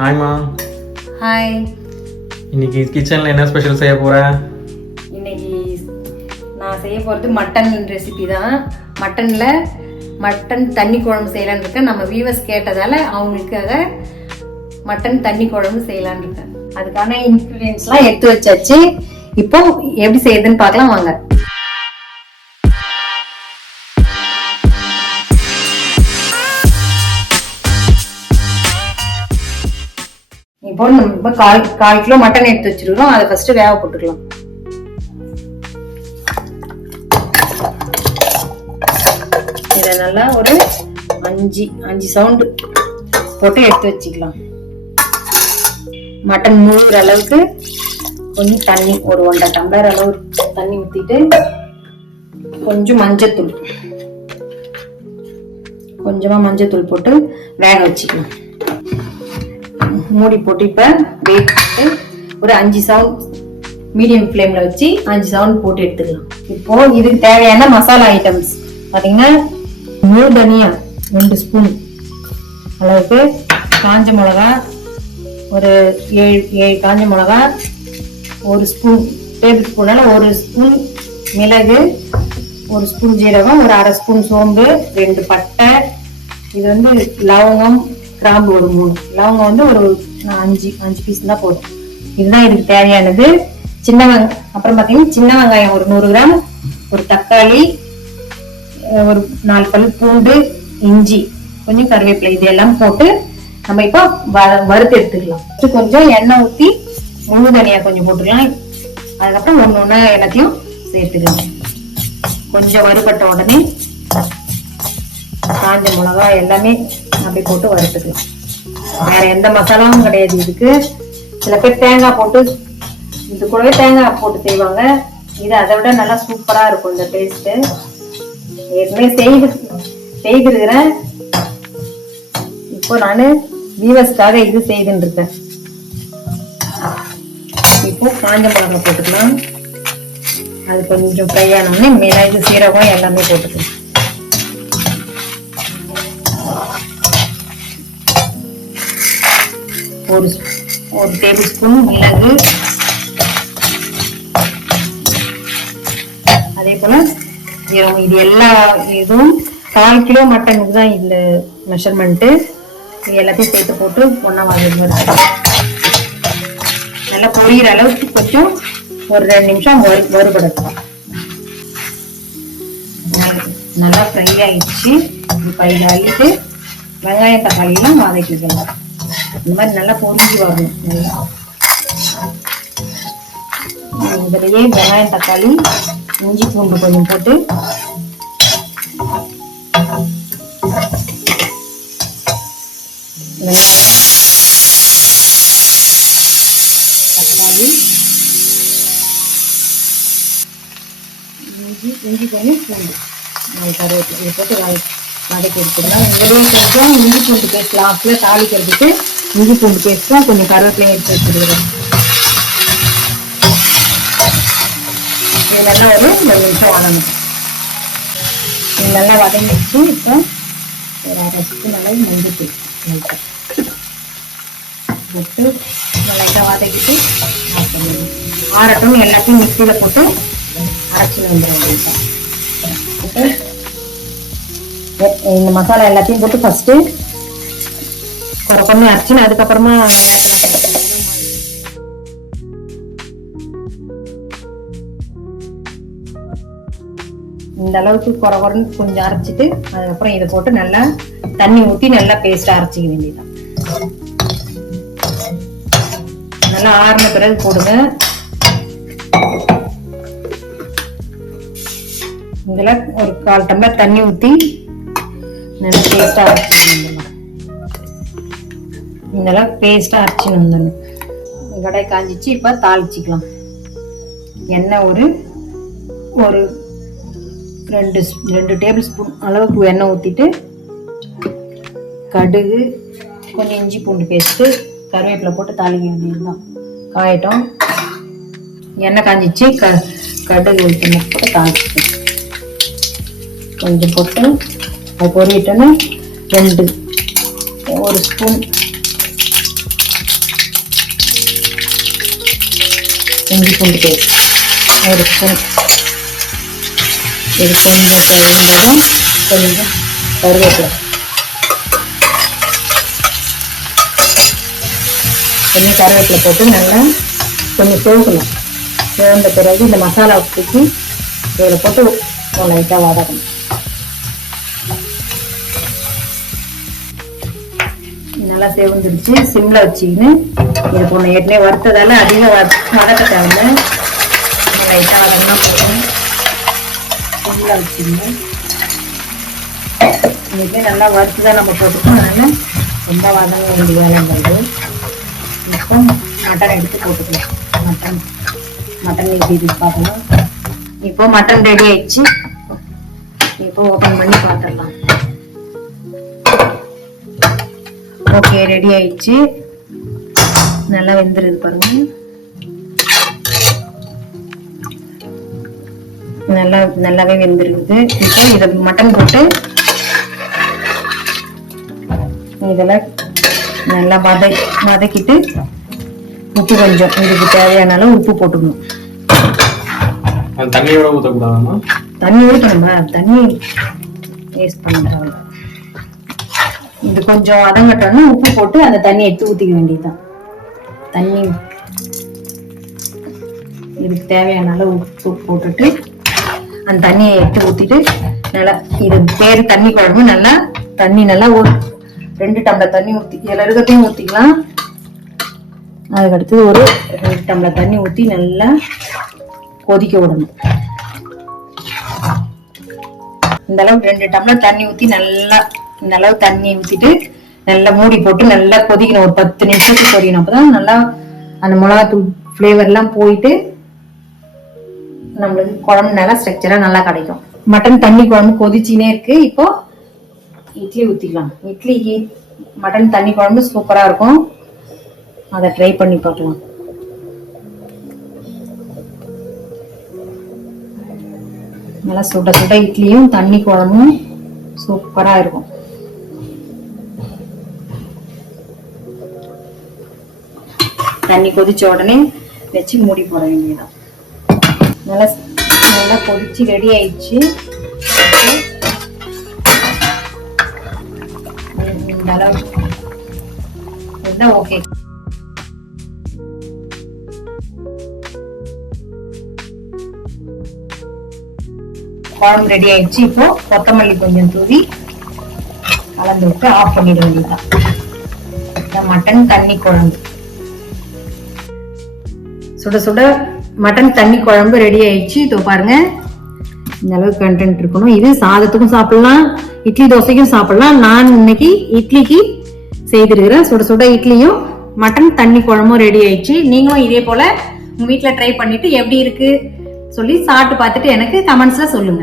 ஹாய்மா hi இன்னைக்கு கிச்சனில் என்ன ஸ்பெஷல் செய்ய போற? இன்னைக்கு நான் செய்ய போகிறது மட்டன் ரெசிபி தான். மட்டனில் மட்டன் தண்ணி குழம்பு செய்யலான்னு இருக்கேன். நம்ம வியூவர்ஸ் கேட்டதால அவங்களுக்காக மட்டன் தண்ணி குழம்பு செய்யலான்னு இருக்கேன். அதுக்கான இன்க்ரீடியன்ஸ்லாம் எடுத்து வச்சாச்சு. இப்போ எப்படி செய்யுதுன்னு பார்க்கலாம் வாங்க. இப்போ நம்ம கால் கால் கிலோ மட்டன் எடுத்து வச்சிருக்கோம் அதை ஃபர்ஸ்ட் வேக போட்டுக்கலாம். இதை நல்லா ஒரு அஞ்சு அஞ்சு சவுண்டு போட்டு எடுத்து வச்சுக்கலாம். மட்டன் முழுகிற அளவுக்கு கொஞ்சம் தண்ணி ஒரு ஒன்றரை டம்ளர் அளவு தண்ணி ஊற்றிட்டு கொஞ்சம் மஞ்சத்தூள். கொஞ்சமா மஞ்சத்தூள் போட்டு வேக வச்சுக்கலாம். மூடி போட்டு இப்போ வெயிட் போட்டு ஒரு அஞ்சு சவுண்ட் மீடியம் ஃப்ளேமில் வச்சு அஞ்சு சவுண்ட் போட்டு எடுத்துக்கலாம். இப்போ இதுக்கு தேவையான மசாலா ஐட்டம்ஸ் பார்த்தீங்கன்னா முழு தனியா ரெண்டு ஸ்பூன் அளவுக்கு காஞ்ச மிளகா ஒரு ஏழு ஏழு காஞ்ச மிளகா ஒரு ஸ்பூன் டேபிள் ஸ்பூனால ஒரு ஸ்பூன் மிளகு ஒரு ஸ்பூன் ஜீரகம் ஒரு அரை ஸ்பூன் சோம்பு ரெண்டு பட்டை. இது வந்து லவங்கம் கிராம்பு ஒரு மூணு. லவங்கம் வந்து ஒரு அஞ்சு அஞ்சு பீஸ் தான் போதும் இதுதான் இதுக்கு தேவையானது. சின்ன வெங்காயம் அப்புறம் பார்த்தீங்கன்னா சின்ன வெங்காயம் ஒரு நூறு கிராம் ஒரு தக்காளி ஒரு நாலு பல் பூண்டு இஞ்சி கொஞ்சம் கருவேப்பிலை இது எல்லாம் போட்டு நம்ம இப்போ வ- வறுத்து எடுத்துக்கலாம். கொஞ்சம் எண்ணெய் ஊற்றி முழு தனியாக கொஞ்சம் போட்டுக்கலாம். அதுக்கப்புறம் ஒன்று ஒன்று எல்லாத்தையும் சேர்த்துக்கலாம். கொஞ்சம் வறுபட்ட உடனே காஞ்ச மிளகா எல்லாமே அப்படி போட்டு வறுத்துக்கலாம். வேற எந்த மசாலாவும் கிடையாது இதுக்கு. சில பேர் தேங்காய் போட்டு இது கூடவே தேங்காய் போட்டு செய்வாங்க. இது அதை விட நல்லா சூப்பரா இருக்கும் இந்த டேஸ்ட் ஏற்கனவே செய்து செய்திருக்கிறேன். இப்போ நான் வீவஸ்க்காக இது செய்துன்னு இருக்கேன். இப்போ காஞ்ச மிளகாய் போட்டுக்கலாம். அது கொஞ்சம் ஃப்ரை ஆனோடனே மிளகு சீரகம் எல்லாமே போட்டுக்கலாம். ஒரு ஒரு டேபிள் ஸ்பூன் மிளகு. அதே போல ஜீரகம் இது எல்லா இதுவும் கால் கிலோ மட்டனுக்கு தான் இந்த மெஷர்மெண்ட்டு இது எல்லாத்தையும் சேர்த்து போட்டு ஒன்றா வாங்க நல்லா பொரியிற அளவுக்கு கொஞ்சம் ஒரு ரெண்டு நிமிஷம் வறு வறுபடட்டும். நல்லா ஃப்ரை ஆயிடுச்சு. இப்போ ஆகிட்டு அள்ளிட்டு வெங்காயம் தக்காளியெல்லாம் வதக்கிக்கலாம் இந்த மாதிரி நல்லா பொறிஞ்சு வரணும் நல்லா இதுலயே வெங்காயம் தக்காளி இஞ்சி பூண்டு கொஞ்சம் போட்டு. வெங்காயம் தக்காளி. இஞ்சி இஞ்சி கொஞ்சம் பூண்டு. நாலு கருவேப்பிலை இதை போட்டு வதக்கி எடுத்துக்கலாம். வெறும் கொஞ்சம் இஞ்சி பூண்டு பேசலாம் அப்படியே தாளிக்கிறதுக்கு இஞ்சி பூண்டு பேஸ்ட்டும் கொஞ்சம் கருவேப்பிலையும் எடுத்து வச்சுருக்கிறேன். இது நல்லா ஒரு ரெண்டு நிமிஷம் வதங்கணும் இது நல்லா வதங்கிடுச்சு இப்போ ஒரு அரை ஸ்பூன் அளவு மஞ்சள் லைட்டாக போட்டு லைட்டாக வதக்கிட்டு ஆரட்டும் ஆறட்டும் எல்லாத்தையும் மிக்சியில் போட்டு அரைச்சி வந்துடும் இந்த மசாலா எல்லாத்தையும் போட்டு ஃபஸ்ட்டு குறை பண்ணி அரைச்சின்னு அதுக்கப்புறமா எல்லாத்தையும் இந்த அளவுக்கு குறை குறைன்னு கொஞ்சம் அரைச்சிட்டு அதுக்கப்புறம் இதை போட்டு நல்லா தண்ணி ஊற்றி நல்லா பேஸ்ட் அரைச்சிக்க வேண்டியதுதான். நல்லா ஆறின பிறகு போடுங்க. இதுல ஒரு கால் டம்ளர் தண்ணி ஊற்றி நல்லா பேஸ்ட்டாக அரைச்சிக்க வேண்டியதான் இதெல்லாம் பேஸ்ட்டாக அரைச்சின்னு வந்துடணும். கடை காஞ்சிச்சு இப்போ தாளிச்சிக்கலாம். எண்ணெய் ஒரு ஒரு ரெண்டு ரெண்டு டேபிள் ஸ்பூன் அளவுக்கு எண்ணெய் ஊற்றிட்டு கடுகு கொஞ்சம் இஞ்சி பூண்டு பேஸ்ட்டு கருவேப்பிலை போட்டு தாளிக்க வேண்டியதுதான். காயட்டும். எண்ணெய் காஞ்சிச்சு க கடுகு கொஞ்சம் போட்டு தாளிச்சு கொஞ்சம் போட்டு அது பொரியட்டோன்னு ரெண்டு ஒரு ஸ்பூன் இஞ்சி பூண்டு பேஸ்ட் ஒரு ஸ்பூன். இது கொஞ்சம் கலந்ததும் கொஞ்சம் கருவேப்பிலை. கொஞ்சம் கருவேப்பிலை போட்டு நல்லா கொஞ்சம் சேர்க்கணும் சேர்ந்த பிறகு இந்த மசாலா தூக்கி இதில் போட்டு லைட்டாக வதக்கணும். நல்லா செவந்துருச்சு சிம்ல வச்சுக்கின்னு இது பொண்ணு ஏற்கனவே வறுத்ததால அதிக வத- வதக்க தேவை லைட்டாக வதங்கினா போதும். சிம்ல வச்சுக்கணும் இன்னைக்கு நல்லா வறுத்து தான் நம்ம போட்டுக்கோம் அதனால ரொம்ப வதங்க வேண்டிய வேலை வருது இப்போ மட்டன் எடுத்து போட்டுக்கலாம். மட்டன் மட்டன் எப்படி பார்க்கலாம். இப்போ மட்டன் ரெடி ஆயிடுச்சு. இப்போ ஓப்பன் பண்ணி பார்த்துடலாம். ஓகே ரெடி ஆயிடுச்சு. நல்லா வெந்துருது பாருங்க. நல்லா நல்லாவே வெந்திருக்குது இப்போ இதை மட்டன் போட்டு இதில் நல்லா வத வதக்கிட்டு உப்பு கொஞ்சம். இதுக்கு தேவையான அளவு உப்பு போட்டுக்கணும். தண்ணியோட ஊற்றக்கூடாதாம்மா தண்ணி ஊற்றணுமா தண்ணி வேஸ்ட் பண்ணுறாங்க இது கொஞ்சம் வதங்கட்டோன்னா உப்பு போட்டு அந்த தண்ணி எடுத்து ஊற்றிக்க வேண்டியதுதான். தண்ணி. இதுக்கு தேவையான அளவு உப்பு போட்டுட்டு அந்த தண்ணியை எடுத்து ஊற்றிட்டு நல்லா இது பேர் தண்ணி குழம்பு நல்லா தண்ணி நல்லா ஊ- ரெண்டு டம்ளர் தண்ணி ஊற்றி எல்லாருக்கத்தையும் ஊற்றிக்கலாம் அதுக்கடுத்து ஒரு ரெண்டு டம்ளர் தண்ணி ஊற்றி நல்லா கொதிக்க விடணும். இந்த அளவு ரெண்டு டம்ளர் தண்ணி ஊத்தி நல்லா இந்த அளவு தண்ணி ஊத்திட்டு நல்லா மூடி போட்டு நல்லா கொதிக்கணும். ஒரு பத்து நிமிஷத்துக்கு கொதிக்கணும். அப்பதான் நல்லா அந்த மிளகாத்தூள் ஃப்ளேவர் எல்லாம் போயிட்டு நம்மளுக்கு குழம்பு நல்லா ஸ்ட்ரக்சரா நல்லா கிடைக்கும். மட்டன் தண்ணி குழம்பு கொதிச்சினே இருக்கு. இப்போ இட்லி ஊத்திக்கலாம். இட்லிக்கு மட்டன் தண்ணி குழம்பு சூப்பரா இருக்கும். அதை ட்ரை பண்ணி பார்க்கலாம். நல்லா சுட சுட இட்லியும் தண்ணி குழம்பும் சூப்பரா இருக்கும். தண்ணி கொதிச்ச உடனே வச்சு மூடி போட வேண்டியதான் நல்லா நல்லா கொதிச்சு ரெடி ஆயிடுச்சு. இந்த அளவுக்கு. ஓகே குழம்பு ரெடி ஆயிடுச்சு. இப்போ கொத்தமல்லி கொஞ்சம் தூவி கலந்து விட்டு ஆஃப் பண்ணிட வேண்டியதான் மட்டன் தண்ணி குழம்பு. சுட சுட மட்டன் தண்ணி குழம்பு ரெடி ஆயிடுச்சு. இதோ பாருங்க. இந்த அளவுக்கு கண்டென்ட் இருக்கணும். இது சாதத்துக்கும் சாப்பிடலாம். இட்லி தோசைக்கும் சாப்பிடலாம். நான் இன்னைக்கு இட்லிக்கு செய்திருக்கிறேன் சுட சுட இட்லியும் மட்டன் தண்ணி குழம்பும் ரெடி ஆயிடுச்சு. நீங்களும் இதே போல உங்க வீட்டில் ட்ரை பண்ணிட்டு எப்படி இருக்கு சொல்லி சாப்பிட்டு பார்த்துட்டு எனக்கு கமெண்ட்ஸ்ல சொல்லுங்க.